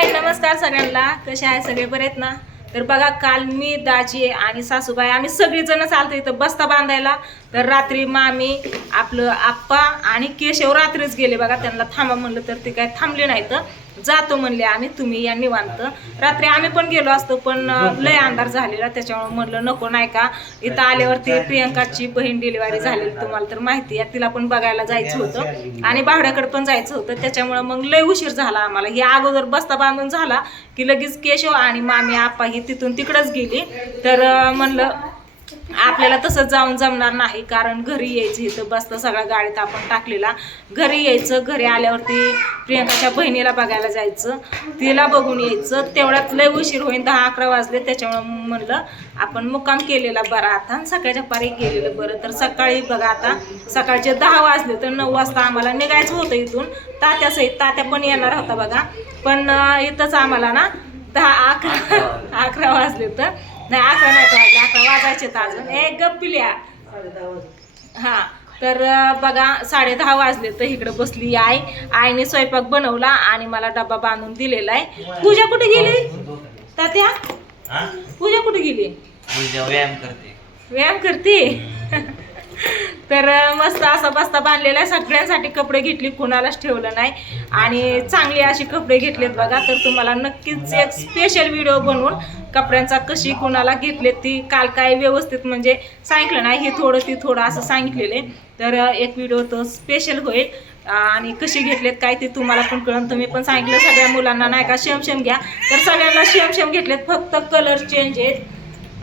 हाय नमस्कार सगळ्यांना. कसे आहे सगळे? बरे आहेत ना? तर बघा काल मी दाजी आणि सासूबाई आम्ही सगळीजण चालतो इथं बस्ता बांधायला. तर रात्री मामी आपलं आप्पा आणि केशव रात्रीच गेले बघा. त्यांना थांबा म्हणलं तर ते काय थांबले नाहीत. जातो म्हणले आम्ही तुम्ही या निवांत. रात्री आम्ही पण गेलो असतो पण लय अंधार झालेला त्याच्यामुळे म्हणलं नको नाही का? इथं आल्यावरती प्रियंकाची बहीण डिलिव्हरी झालेली तुम्हाला तर माहिती आहे. तिला पण बघायला जायचं होतं. आणि भाड्याकडे पण जायचं होतं. त्याच्यामुळे मग लय उशीर झाला आम्हाला. ही अगोदर बस्ता बांधून झाला की लगेच केशव आणि मामी आप्पा ही तिथून तिकडंच गेली. तर म्हणलं आपल्याला तसं जाऊन जमणार नाही कारण घरी यायचं इथं बसतं सगळ्या गाडीत आपण टाकलेला. घरी यायचं घरी आल्यावरती प्रियंकाच्या बहिणीला बघायला जायचं तिला बघून यायचं. तेवढ्यात लय उशीर होईल दहा अकरा वाजले त्याच्यामुळे म्हणलं आपण मुक्काम केलेला बरा आता आणि सकाळच्या पारी गेलेलं बरं. तर सकाळी बघा आता सकाळचे दहा वाजले तर नऊ वाजता आम्हाला निघायचं होतं इथून. तात्यासहित तात्या पण येणार होता बघा. पण इथंच आम्हाला ना दहा अकरा अकरा वाजले तर नाही अकरा नाही वाजले अकरा वाजायचे तर अजून. ए गप्पिल्या हा तर बघा साडे दहा वाजले तर इकडे बसली आई. आईने स्वयंपाक बनवला आणि मला डबा बांधून दिलेला आहे. पूजा कुठे गेली? तात्या? पूजा कुठे गेली? पूजा व्यायाम करते. व्यायाम करते? तर मस्त असा बस्ता बांधलेला आहे. सगळ्यांसाठी कपडे घेतली कुणालाच ठेवलं नाही. आणि चांगले असे कपडे घेतलेत बघा. तर तुम्हाला नक्कीच एक स्पेशल व्हिडिओ बनवून कपड्यांचा कशी कुणाला घेतले ती काल काय व्यवस्थित म्हणजे सांगितलं नाही. हे थोडं ती थोडं असं सांगितलेलं आहे. तर एक व्हिडिओ तो स्पेशल होईल. आणि कशी घेतलेत काय ते तुम्हाला पण कळून. तुम्ही पण सांगितलं सगळ्या मुलांना नाही का? शेमशेम घ्या. तर सगळ्यांना शेमशेम घेतलेत. फक्त कलर चेंज आहेत.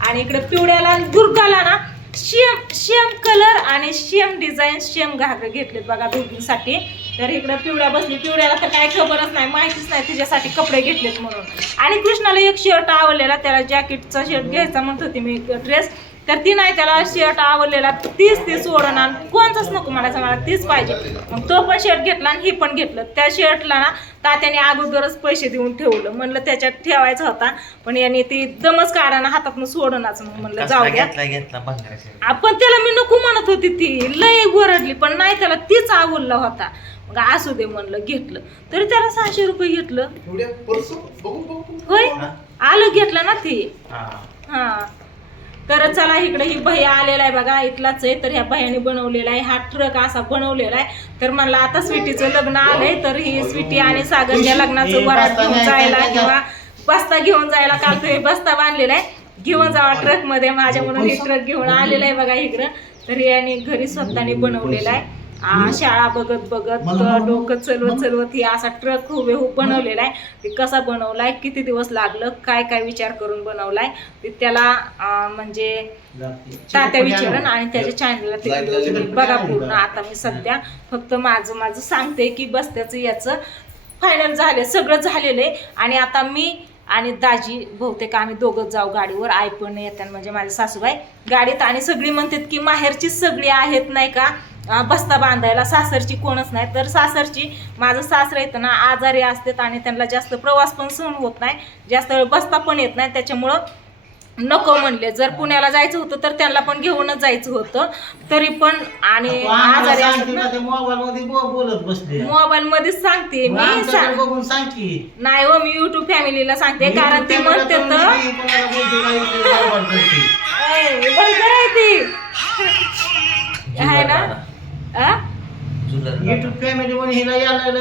आणि इकडे पिवळ्याला आणि दुर्गाला ना शेम सेम कलर आणि शेम डिझाईन शेम घागरे घेतलेत बघा दोघींसाठी. तर इकडं पिवळ्या बसली पिवळ्याला तर काय खबरच नाही माहितीच नाही तिच्यासाठी कपडे घेतलेत म्हणून. आणि कृष्णाला एक शर्ट आवडलेला त्याला जॅकेटचा शर्ट घ्यायचा म्हणत होती मी ड्रेस तर ती नाही त्याला शर्ट आवडलेला तीच ती सोडून आणि कोणताच नको म्हणायचं मला तीच पाहिजे. मग तो पण शर्ट घेतला आणि ही पण घेतलं. त्या शर्टला ना तात्याने अगोदरच पैसे देऊन ठेवलं. म्हणलं त्याच्यात ठेवायचा होता पण याने ती दमच काढाना हातातून सोडूनच मग म्हणलं जाऊ द्या. घेतला घेतला भंगाराचा आपण त्याला मी नको म्हणत होती ती. लय ओरडली पण नाही त्याला तीच आवडला होता. मग असू दे म्हणलं घेतलं. तरी त्याला सहाशे रुपये घेतलं. एवढ्या परस बघू बघू होय? आलं घेतलं ना ती. हा. हा तर चला इकडे ही भैया आलेला आहे बघा इथलाच आहे तर ह्या भैयाने बनवलेला आहे हा ट्रक असा बनवलेला आहे. तर म्हणलं आता स्वीटीचं लग्न आलंय तर ही स्वीटी आणि सागरच्या लग्नाचं वरात घेऊन जायला किंवा बस्ता घेऊन जायला काल तुम्ही बस्ता बांधलेला आहे. घेऊन जावा ट्रकमध्ये माझ्या म्हणून ही ट्रक घेऊन आलेला आहे बघा इकडं. तर याने घरी स्वतःने बनवलेला आहे. आ, शाळा बघत बघत डोकं चलवत चलवत ही असा ट्रक हुबेहूब बनवलेला आहे. ते कसा बनवलाय किती दिवस लागलं काय काय विचार करून बनवलाय ते त्याला म्हणजे तात्या विचारण आणि. त्याच्या चॅनलला ते बघा पूर्ण. आता मी सध्या फक्त माझं माझं सांगते की बस्त्याचं याचं फायनल झाले. सगळं झालेलं आहे. आणि आता मी आणि दाजी बहुतेक आम्ही दोघंच जाऊ गाडीवर आई पण येतात म्हणजे माझे सासूबाई गाडीत आणि सगळी म्हणतात की माहेरची सगळी आहेत नाही का? बस्ता बांधायला सासरची कोणच नाही. तर सासरची माझं सासरं येतं ना आजारी असतात आणि त्यांना जास्त प्रवास पण सहन होत नाही. जास्त वेळ बसता पण येत नाही. त्याच्यामुळं नको म्हणले. जर पुण्याला जायचं होतं तर त्यांना पण घेऊनच जायचं होतं. तरी पण आणि आजारी असतात ना. मोबाईल मध्ये बो- बोलत बसले. मोबाईल मध्येच सांगते मी सांग. बघून सांग की. नाही हो मी युट्यूब फॅमिलीला सांगते कारण ती म्हणते तर. ऐ, बरोबर आहे ती. आहे ना? आ? युट्यूब फॅमिली हिला यायला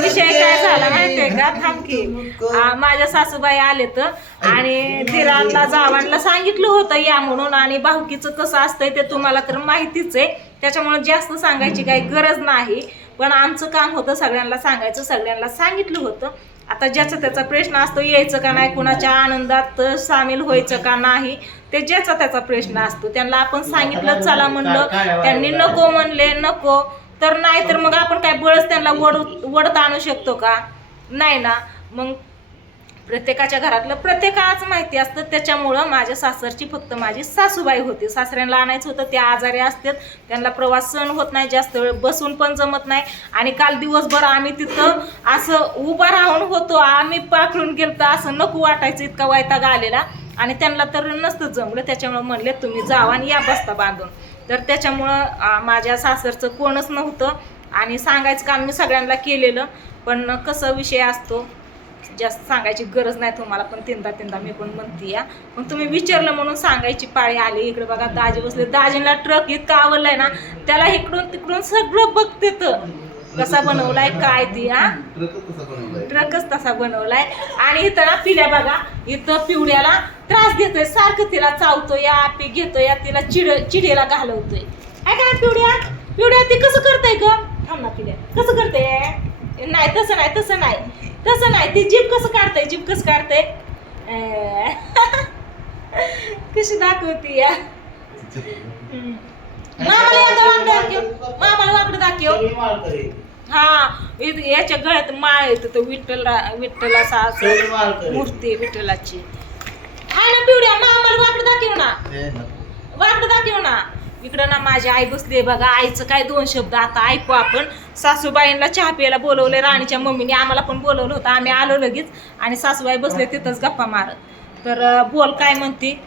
विषय काय झाला माहितीये का? थांब की. आ, माझ्या सासूबाई आले तर आणि दिराला जावांना सांगितलं होतं या म्हणून आणि भाऊकीचं कसं असतंय ते तुम्हाला तर माहितीच आहे. त्याच्यामुळे जास्त सांगायची काही गरज नाही. पण आमचं काम होतं सगळ्यांना सांगायचं सगळ्यांना सांगितलं होतं. आता ज्याचा त्याचा प्रश्न असतो यायचं का नाही कुणाच्या आनंदात सामील व्हायचं का नाही ते ज्याचा त्याचा प्रश्न असतो. त्यांना आपण सांगितलं चला म्हणलं त्यांनी नको म्हणले नको. तर नाही तर मग आपण काय बळच त्यांना वड वडत आणू शकतो का? नाही ना. मग प्रत्येकाच्या घरातलं प्रत्येकाच माहिती असतं. त्याच्यामुळं माझ्या सासरची फक्त माझी सासूबाई होती. सासऱ्यांना आणायचं होतं. ते आजारी असतात. त्यांना प्रवास सहन होत नाही. जास्त वेळ बसून पण जमत नाही. आणि काल दिवसभर आम्ही तिथं असं उभं राहून होतो. आम्ही पाखळून गेलो तर असं नको वाटायचं. इतका वायताग आलेला. आणि त्यांना तर नसतं जमलं. त्याच्यामुळं म्हणले तुम्ही जावा आणि या बसता बांधून. तर त्याच्यामुळं माझ्या सासरचं कोणच नव्हतं. आणि सांगायचं काम मी सगळ्यांना केलेलं. पण कसं विषय असतो जास्त सांगायची गरज नाही तुम्हाला पण तीनदा तीनदा मी पण म्हणते या मग तुम्ही विचारलं म्हणून सांगायची पाळी आली. इकडे बघा दाजी बसले. दाजीला ट्रक इतका आवडलाय ना त्याला इकडून तिकडून सगळं बघते तर कसा बनवलाय काय ती हा? ट्रकच तसा बनवलाय. आणि इथं ना पिल्या बघा इथं पिवड्याला त्रास देतोय. सारखं तिला चावतोय या पी घेतोय या तिला चिड चिडेला घालवतोय. काय काय पिवड्या पिवड्या ती कसं करतय ग? थांब ना पिल्या. कसं करते नाही तसं नाही तसं नाही. तसं नाही ती जीप कसं काढतंय जीप कसं काढतंय? कशी दाखवती या. मामाला एकदा वाकडं दाखव मामाला वाकडं दाखव. हा इ- याच्या गळ्यात माळ येत तो विठ्ठल माळकरी मूर्ती विठ्ठलाची. आहे ना पिवड्या मग आम्हाला वाकडं दाखव ना ते नको. वाकडं दाखव ना इकडं ना माझी आई बसली बघा. आईचं काय दोन शब्द आता ऐकू आपण. सासूबाईंना चहा प्यायला बोलवले राणीच्या मम्मीने आम्हाला पण बोलवलं होतं. आम्ही आलो लगेच आणि सासूबाई बसले तिथंच गप्पा मारत. तर बोल काय म्हणते?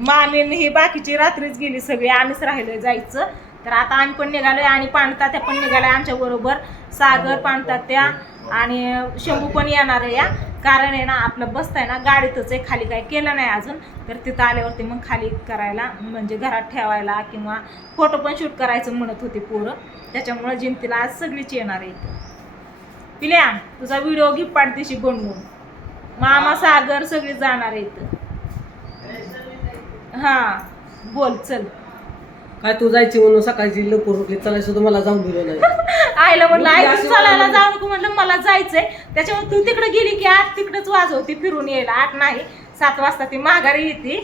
मामीन ही बाकीची रात्रीच गेली सगळी. आम्हीच राहिलोय जायचं. तर आता आम्ही पण निघालोय आणि पाणतात्या पण निघाल्या आमच्या बरोबर. सागर पाणतात्या आणि शंभू पण येणार आहे या. कारण आहे ना आपलं बसताय ना गाडीतच आहे खाली काय केलं नाही अजून. तर तिथं आल्यावरती मग खाली करायला म्हणजे घरात ठेवायला किंवा फोटो पण शूट करायचं म्हणत होते पोरं. त्याच्यामुळं जिंतीला आज सगळीच येणार आहे पिल्या तुझा व्हिडिओ घे पाडदिशी बनवून मामा सागर सगळी जाणार आहे इथं. हा बोल चल. काय तू जायची म्हणून सकाळची लवकर उठली चलायचं सुद्धा मला जाऊन दिलं नाही. आईला म्हणलं आई तू चालायला. जाऊ नको. म्हणलं मला जायचंय. त्याच्यामुळे तू तिकडे गेली की आठ तिकडेच वाजवते फिरून यायला. आठ नाही. सात वाजता ती माघारी येते.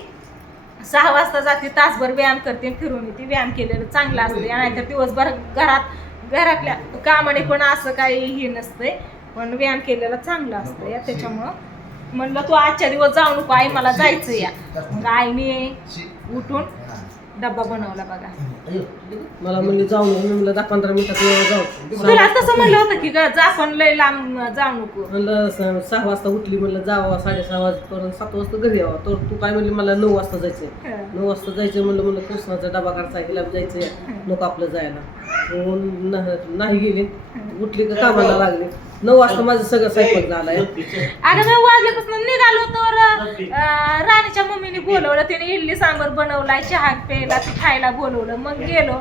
सहा वाजता जाते तासभर व्यायाम करते फिरून येते. व्यायाम केलेलं चांगलं असते नाहीतर दिवसभर घरात घरातल्या कामाने पण असं काही हे नसतंय. पण व्यायाम केलेलं चांगलं असतं या त्याच्यामुळं म्हणलं तू आजच्या दिवस जाऊ नको आई मला जायचं या. मग आईने. उठून डब्बा बनवला बघा. मला म्हणली जाऊ नको. मी म्हणलं दहा पंधरा मिनिटात येऊ जाऊ. तुला तसं म्हणलं होतं की ग जा पण लय लांब जाऊ नको. म्हणलं स- सहा वाजता उठली म्हणलं जावं साडेसहा वाजपर्यंत सात वाजता घरी यावं. तर तू काय म्हणली मला नऊ वाजता जायचंय. नऊ वाजता जायचं म्हणलं म्हणलं कृष्णाचा डबा करायचा हिला जायचंय. नको आपलं जायला. न- नाही गेली. उठली का कामाला लागली. नऊ वाजता माझं सगळं स्वयंपाक झालाय. अगं नऊ वाजल्यापासून निघालो तर अं, राणीच्या मम्मीने बोलवलं तिने इडली सांबर बनवलाय चहा प्यायला ते खायला बोलवलं. मग गेलो.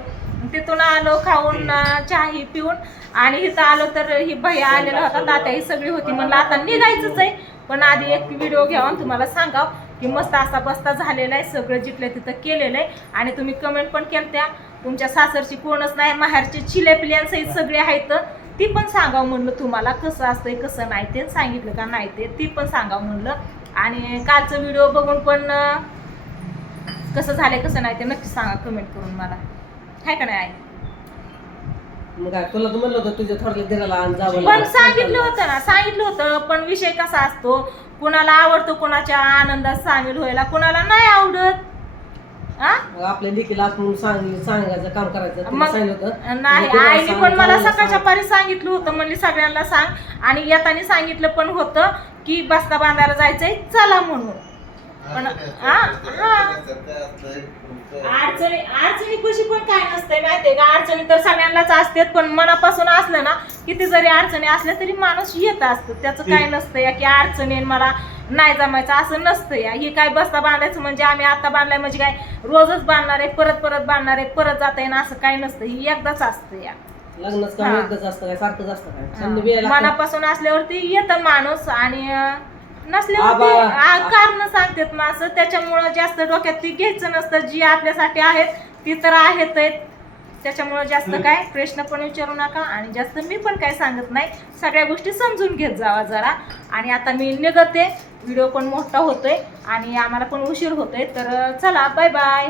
तिथून आलो खाऊन अं, चहा ही पिऊन. आणि इथं आलो तर ही भैया आलेला होता तात्या ही सगळी होती. म्हणलं आता निघायचंच आहे. पण आधी एक व्हिडिओ घ्यावा आणि तुम्हाला सांगाव की मस्त असा बस्ता झालेला आहे सगळं जिथल्या तिथं केलेलं आहे. आणि तुम्ही कमेंट पण केलत्या. तुमच्या सासरची कोणच नाही माहेरची चिले पिल्यांसहित सगळे आहेत. ती पण सांगावं म्हणलं तुम्हाला कसं असतंय कसं नाही ते सांगितलं का नाही ते ती पण सांगावं म्हणलं. आणि कालचं व्हिडिओ बघून पण कसं झालंय कसं नाही ते नक्की सांगा कमेंट करून मला. हाय का नाही? मग काय तुला तर म्हणलं होतं तुझ्या थोरल्या दिराला आण जावं पण. सांगितलं होतं ना सांगितलं होतं पण विषय कसा असतो? कुणाला आवडतो कुणाच्या आनंदात सामील व्हायला कुणाला नाही आवडत. आपल्या लेकीला आपण सांग सांगायचं काम करायचं. तिला मग सांगितलं होतं. नाही आईने सांग, पण मला चांगलं सकाळच्या सांग. पारी सांगितलं होतं म्हणली सगळ्यांना सांग. आणि येताना सांगितलं पण होतं की बस्ता बांधायला जायचंय चला म्हणून. पण हा हा. अडचणी अडचणी कशी पण काय नसते माहितीये का? अडचणी तर सगळ्यांनाच असतात पण मनापासून असलं ना किती जरी अडचणी असल्या तरी माणूस येत असतं. त्याचं काय नसतं या की अडचणी आहे मला नाही जमायचं असं नसतं या. ही काय बसता बांधायचं म्हणजे आम्ही आता बांधलाय म्हणजे काय रोजच बांधणार आहे परत परत बांधणार आहे परत जाता येईन असं काय नसतं. ही एकदाच असतं या. लग्नाचं काम हा. एकदाच असतं काय सारखंच असतं काय. संधी बिया लागतात. मनापासून असल्यावरती येतं माणूस आणि अं, नसल्यावरती आबा- कारण सांगतात माणसं. त्याच्यामुळं जास्त डोक्यात ती घ्यायचं नसतं. जी आपल्यासाठी आहेत ती तर आहेत त्याच्यामुळं जास्त काय प्रश्न पण विचारू नका आणि जास्त मी पण काय सांगत नाही. सगळ्या गोष्टी समजून घेत जावा जरा. आणि आता मी निघते. व्हिडिओ पण मोठा होतोय आणि आम्हाला पण उशीर होतोय. तर चला बाय बाय